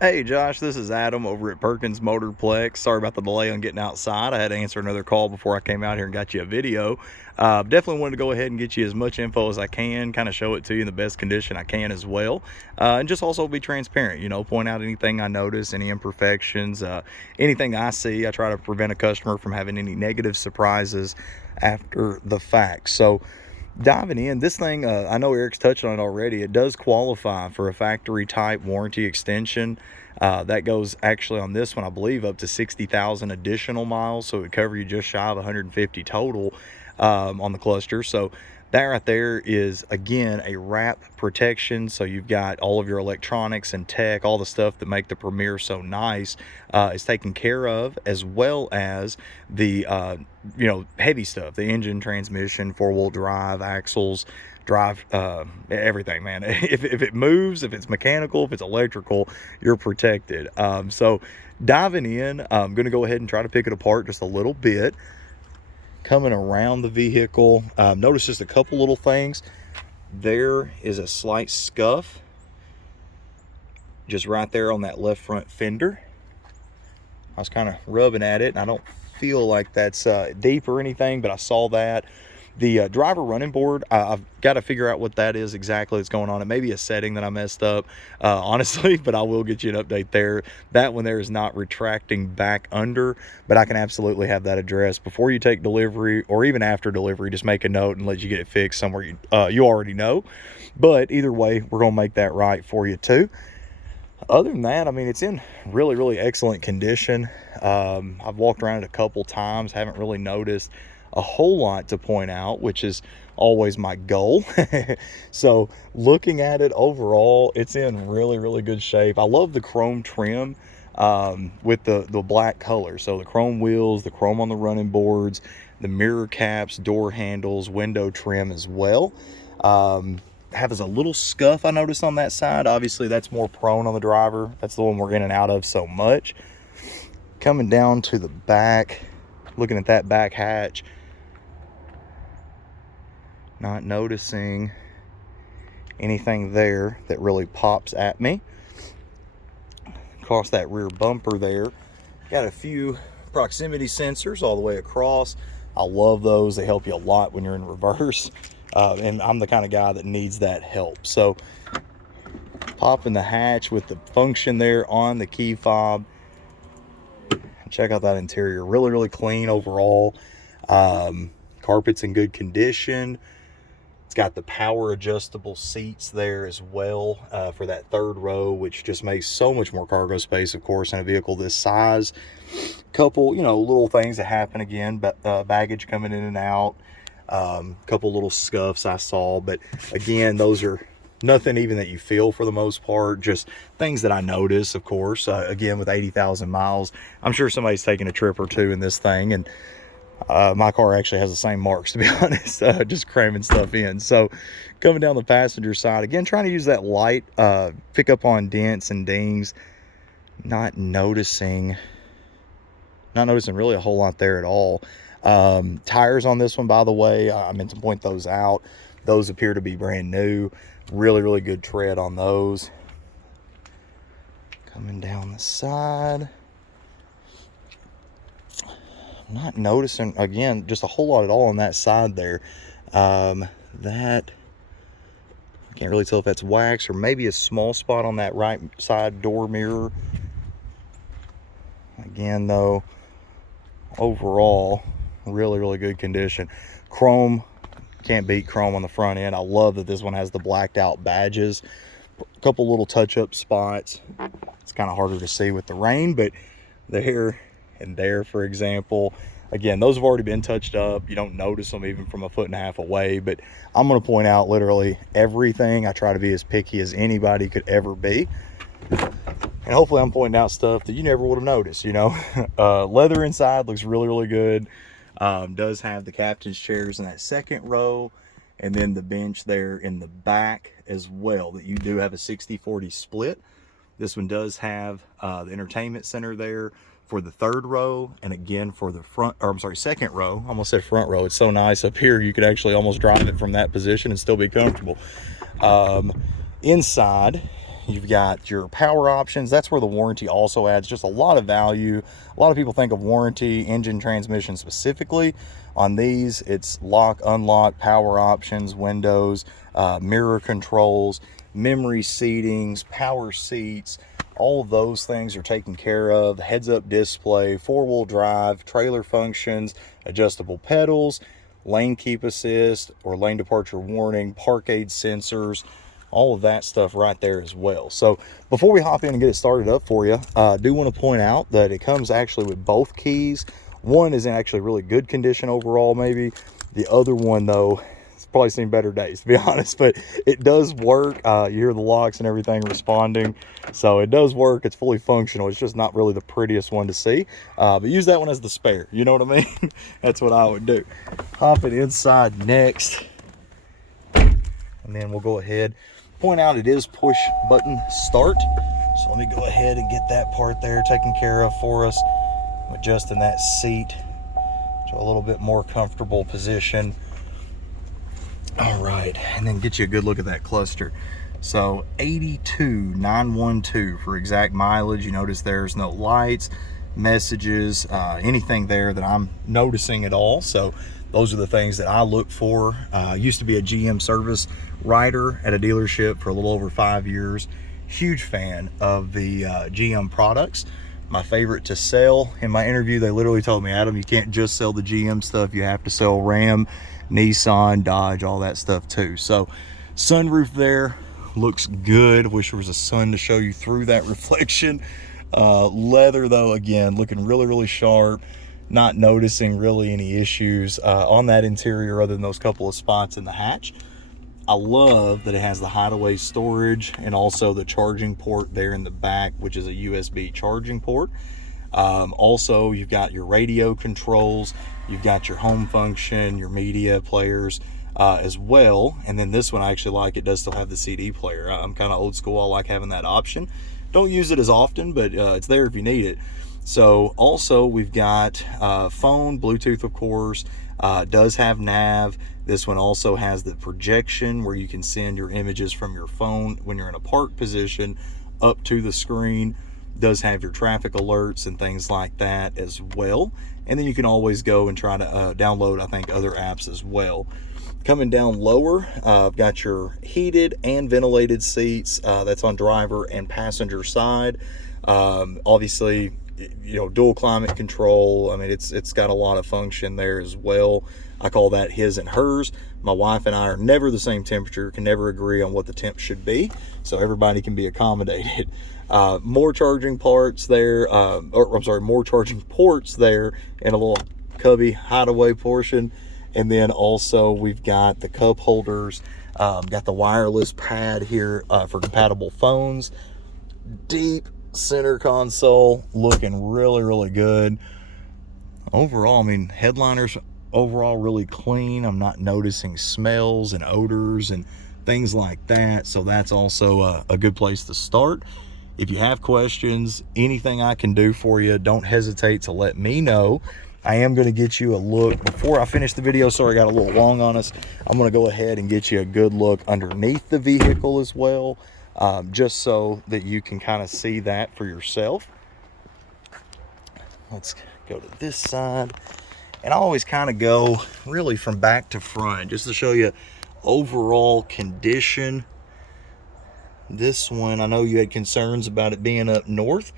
Hey Josh, this is Adam over at Perkins Motorplex. Sorry about the delay on getting outside. I had to answer another call before I came out here and got you a video. Definitely wanted to go ahead and get you as much info as I can, kind of show it to you in the best condition I can as well. And just also be transparent, point out anything I notice, any imperfections, anything I see. I try to prevent a customer from having any negative surprises after the fact. So diving in, this thing, I know Eric's touched on it already. It does qualify for a factory type warranty extension. That goes actually on this one, I believe, up to 60,000 additional miles. So it would cover you just shy of 150 total on the cluster. So that right there is, again, a wrap protection. So you've got all of your electronics and tech, all the stuff that make the Premier so nice is taken care of, as well as the heavy stuff, the engine, transmission, four-wheel drive, axles, drive, everything, man. If it moves, if it's mechanical, if it's electrical, you're protected. So diving in, I'm going to go ahead and try to pick it apart just a little bit. Coming around the vehicle, notice just a couple little things. There is a slight scuff just right there on that left front fender. I was kind of rubbing at it, and I don't feel like that's deep or anything, but I saw that. The driver running board, I've got to figure out what that is exactly that's going on. It may be a setting that I messed up, honestly, but I will get you an update there. That one there is not retracting back under, but I can absolutely have that addressed before you take delivery, or even after delivery. Just make a note and let you get it fixed somewhere you already know. But either way, we're going to make that right for you too. Other than that, I mean, it's in really, really excellent condition. I've walked around it a couple times, haven't really noticed a whole lot to point out, which is always my goal. So looking at it overall, it's in really, really good shape. I love the chrome trim with the black color. So the chrome wheels, the chrome on the running boards, the mirror caps, door handles, window trim as well. Has a little scuff I noticed on that side. Obviously that's more prone on the driver. That's the one we're in and out of so much. Coming down to the back, looking at that back hatch, not noticing anything there that really pops at me. Across that rear bumper there, got a few proximity sensors all the way across. I love those. They help you a lot when you're in reverse. And I'm the kind of guy that needs that help. So popping the hatch with the function there on the key fob. Check out that interior. Really, really clean overall. Carpet's in good condition. It's got the power adjustable seats there as well for that third row, which just makes so much more cargo space, of course, in a vehicle this size. Couple, little things that happen again, but baggage coming in and out. Couple little scuffs I saw, but again, those are nothing even that you feel for the most part, just things that I notice, of course. Again, with 80,000 miles, I'm sure somebody's taken a trip or two in this thing, and my car actually has the same marks, to be honest, just cramming stuff in. So coming down the passenger side, again, trying to use that light, pick up on dents and dings, not noticing really a whole lot there at all. Tires on this one, by the way, I meant to point those out. Those appear to be brand new. Really, really good tread on those. Coming down the side, I'm not noticing, again, just a whole lot at all on that side there. That, I can't really tell if that's wax or maybe a small spot on that right side door mirror. Again, though, overall, really, really good condition. Chrome, can't beat chrome on the front end. I love that this one has the blacked out badges. A couple little touch-up spots. It's kind of harder to see with the rain, but there and there, for example, again, those have already been touched up. You don't notice them even from 1.5 feet away, but I'm going to point out literally everything. I try to be as picky as anybody could ever be, and hopefully I'm pointing out stuff that you never would have noticed. Leather inside looks really, really good. Does have the captain's chairs in that second row, and then the bench there in the back as well, that you do have a 60-40 split. This one does have the entertainment center there for the third row, and again for the second row. Almost said front row. It's so nice up here, you could actually almost drive it from that position and still be comfortable. Inside, You've got your power options. That's where the warranty also adds just a lot of value. A lot of people think of warranty, engine, transmission specifically. On these, it's lock, unlock, power options, windows, mirror controls, memory seatings, power seats. All of those things are taken care of. Heads-up display, four-wheel drive, trailer functions, adjustable pedals, lane keep assist or lane departure warning, park aid sensors, all of that stuff right there as well. So before we hop in and get it started up for you, I do want to point out that it comes actually with both keys. One is in actually really good condition overall, maybe. The other one, though, it's probably seen better days, to be honest, but it does work. You hear the locks and everything responding. So it does work. It's fully functional. It's just not really the prettiest one to see. But use that one as the spare. You know what I mean? That's what I would do. Hop it inside next. And then we'll go ahead. Point out it is push button start. So let me go ahead and get that part there taken care of for us. I'm adjusting that seat to a little bit more comfortable position. All right, and then get you a good look at that cluster. So 82,912 for exact mileage. You notice there's no lights, messages, anything there that I'm noticing at all. So those are the things that I look for. Used to be a GM service writer at a dealership for a little over 5 years. Huge fan of the GM products. My favorite to sell. In my interview, they literally told me, Adam, you can't just sell the GM stuff. You have to sell Ram, Nissan, Dodge, all that stuff too. So sunroof there looks good. Wish there was a sun to show you through that reflection. Leather though, again, looking really, really sharp. Not noticing really any issues on that interior other than those couple of spots in the hatch. I love that it has the hideaway storage and also the charging port there in the back, which is a USB charging port. Also, you've got your radio controls, you've got your home function, your media players as well. And then this one I actually like, it does still have the CD player. I'm kind of old school, I like having that option. Don't use it as often, but it's there if you need it. So also we've got phone, Bluetooth of course, does have nav. This one also has the projection where you can send your images from your phone when you're in a park position up to the screen. Does have your traffic alerts and things like that as well. And then you can always go and try to download, I think, other apps as well. Coming down lower, I've got your heated and ventilated seats. That's on driver and passenger side. Obviously, you know, dual climate control. I mean, it's got a lot of function there as well. I call that his and hers. My wife and I are never the same temperature, can never agree on what the temp should be, so everybody can be accommodated. More charging parts there, more charging ports there in a little cubby hideaway portion. And then also we've got the cup holders, got the wireless pad here for compatible phones. Deep center console, looking really, really good. Overall, I mean, headliners overall really clean. I'm not noticing smells and odors and things like that, so that's also a good place to start. If you have questions, anything I can do for you, don't hesitate to let me know. I am going to get you a look before I finish the video. Sorry, I got a little long on us. I'm going to go ahead and get you a good look underneath the vehicle as well, just so that you can kind of see that for yourself. Let's go to this side. And I always kind of go really from back to front just to show you overall condition. This one, I know you had concerns about it being up north.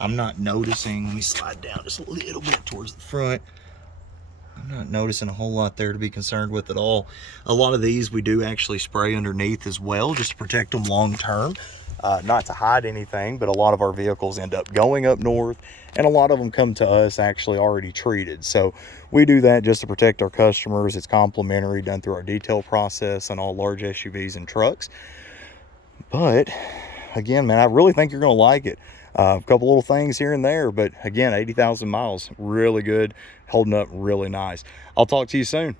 I'm not noticing, let me slide down just a little bit towards the front. I'm not noticing a whole lot there to be concerned with at all. A lot of these we do actually spray underneath as well, just to protect them long term. Not to hide anything, but a lot of our vehicles end up going up north, and a lot of them come to us actually already treated. So we do that just to protect our customers. It's complimentary, done through our detail process on all large SUVs and trucks. But again, man, I really think you're going to like it. A couple little things here and there, but again, 80,000 miles, really good, holding up really nice. I'll talk to you soon.